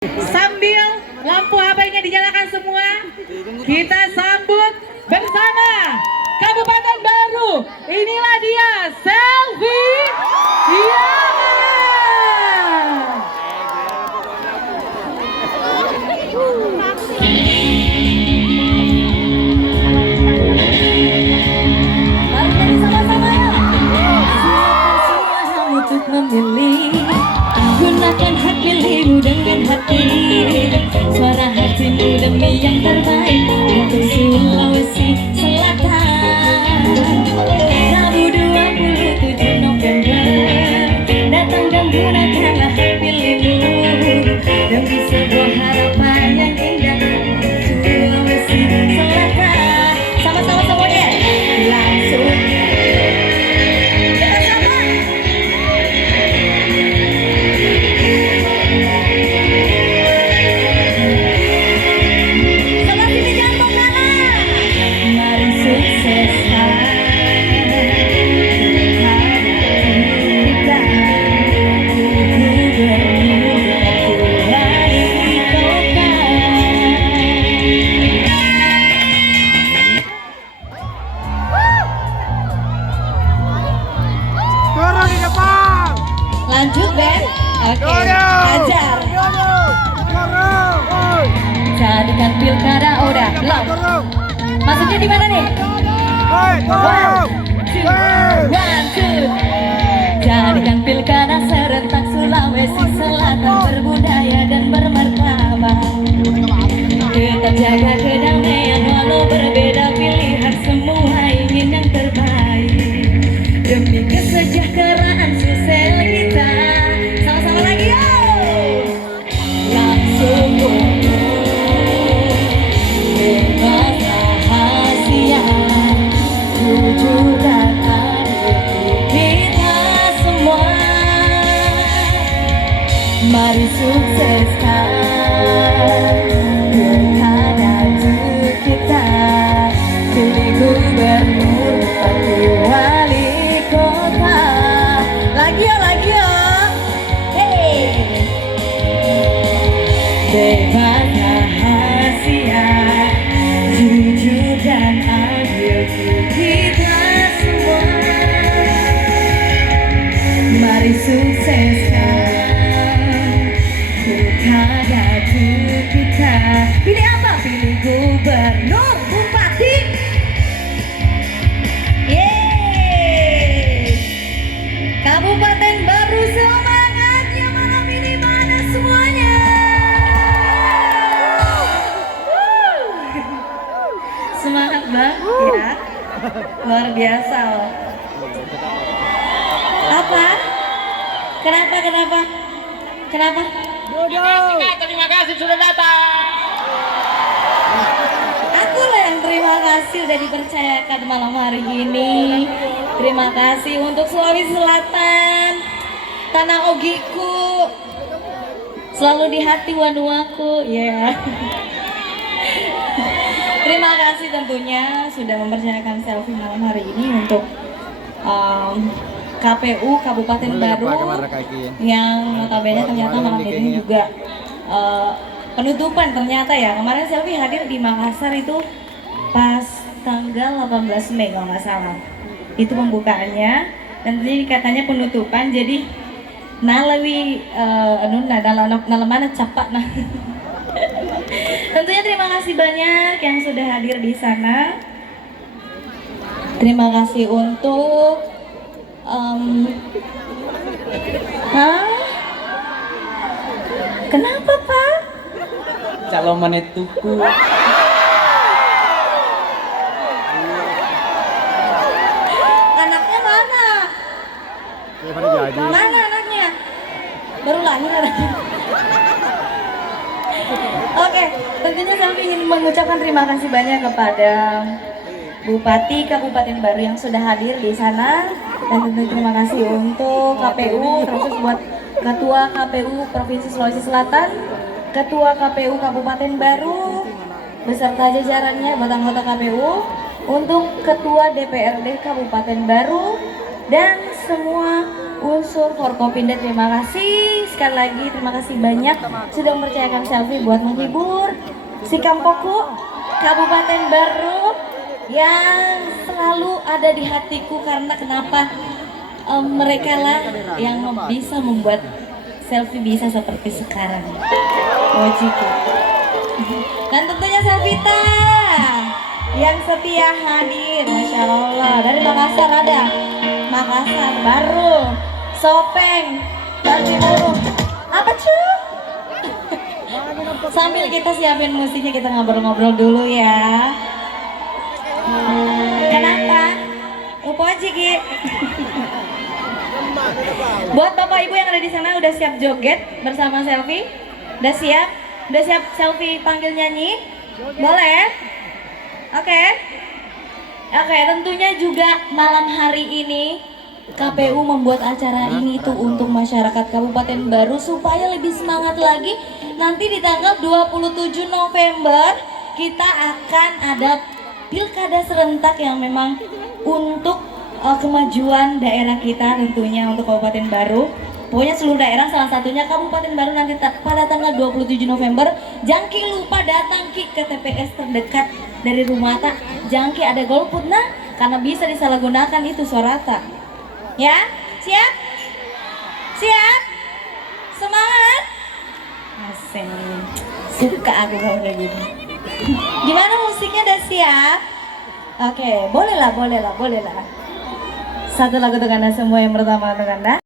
Sambil lampu HP-nya dinyalakan semua, kita sambut bersama Kabupaten Baru. Inilah dia, Selfie Yama. Mari sama-sama ya. Siapa semua untuk memilih, gunakan hak pilihmu dengan hati. Suara hatimu demi yang terbaik untuk Sulawesi Selatan. Rabu 27 November datang dan gunakanlah hak pilihmu demi sebuah harapan yang indah Sulawesi Selatan. Sama-sama semuanya langsung. Lanjut Ben, oke, ajar. Jadikan pilkada udah belum? Maksudnya di mana nih? One, two. Jadikan pilkada serentak Sulawesi Selatan berbudaya dan bermartabat. Tetap jaga kedamaian walau berbeda pilihan, semua ingin yang terbaik demi kesejahteraan Sulsel kita. Sama-sama lagi yo. Langsung bebas rahasia, jujur dan adil kita semua. Mari sukseskan pilkada untuk kita. Pilih gubernur, bupati, wali kota. Lagi ya. Hey. Bebas rahasia, jujur dan adil kita semua. Mari sukseskan pilkada untuk kita. Pilih apa? Pilih gubernur, bupati. Yeay. Kabupaten Baru semangatnya malam ini mana semuanya? Semangat banget ya, luar biasa loh. Apa? Kenapa? Terima kasih sudah datang. Aku lah yang terima kasih udah dipercayakan malam hari ini. Terima kasih untuk Sulawesi Selatan, tanah ogiku, selalu di hati wanuaku, ya. Terima kasih tentunya sudah mempercayakan Selfie malam hari ini untuk KPU Kabupaten Baru yang notabene ternyata malam ini juga penutupan ternyata ya. Kemarin Selfie hadir di Makassar itu pas tanggal 18 Mei kalau nggak salah. Itu pembukaannya dan tadi katanya penutupan, jadi nalawi nalemana capak nah. Tentunya terima kasih banyak yang sudah hadir di sana. Terima kasih untuk kenapa Pak? Calon manetuku. Anaknya mana? Mana anaknya? Baru lahir anaknya. Oke, tentunya saya ingin mengucapkan terima kasih banyak kepada Bupati Kabupaten Baru yang sudah hadir di sana, dan tentu terima kasih untuk KPU, terus buat Ketua KPU Provinsi Sulawesi Selatan, Ketua KPU Kabupaten Baru beserta jajarannya, buat anggota KPU, untuk Ketua DPRD Kabupaten Baru dan semua unsur Forkopimda, terima kasih sekali lagi, terima kasih banyak sudah mempercayakan selfie buat menghibur si Kampoku Kabupaten Baru yang selalu ada di hatiku karena kenapa mereka lah yang bisa membuat selfie bisa seperti sekarang. Mojiku. Dan tentunya Selvita yang setia hadir, Masya Allah, dari Makassar ada, Makassar Baru, Sopeng, Timur. Apa cuy? Sambil kita siapin musiknya, kita ngobrol-ngobrol dulu ya. Kenapa? Upo Ciki. Buat bapak ibu yang ada di sana udah siap joget bersama selfie? Udah siap? Udah siap selfie panggil nyanyi? Boleh? Oke. Oke, tentunya juga malam hari ini KPU membuat acara ini tuh untuk masyarakat Kabupaten Baru supaya lebih semangat lagi. Nanti di tanggal 27 November kita akan ada pilkada serentak yang memang untuk kemajuan daerah kita, tentunya untuk Kabupaten Baru. Pokoknya seluruh daerah, salah satunya Kabupaten Baru nanti pada tanggal 27 November. Jangan lupa datang ke TPS terdekat dari rumah tak. Jangan ada golput nah, karena bisa disalahgunakan itu suara tak. Ya, siap? Siap? Semangat? Asing. Suka aku kalau kayak gini. Gimana musiknya, udah siap? Oke, bolehlah. Satu lagu untuk Anda semua, yang pertama untuk Anda.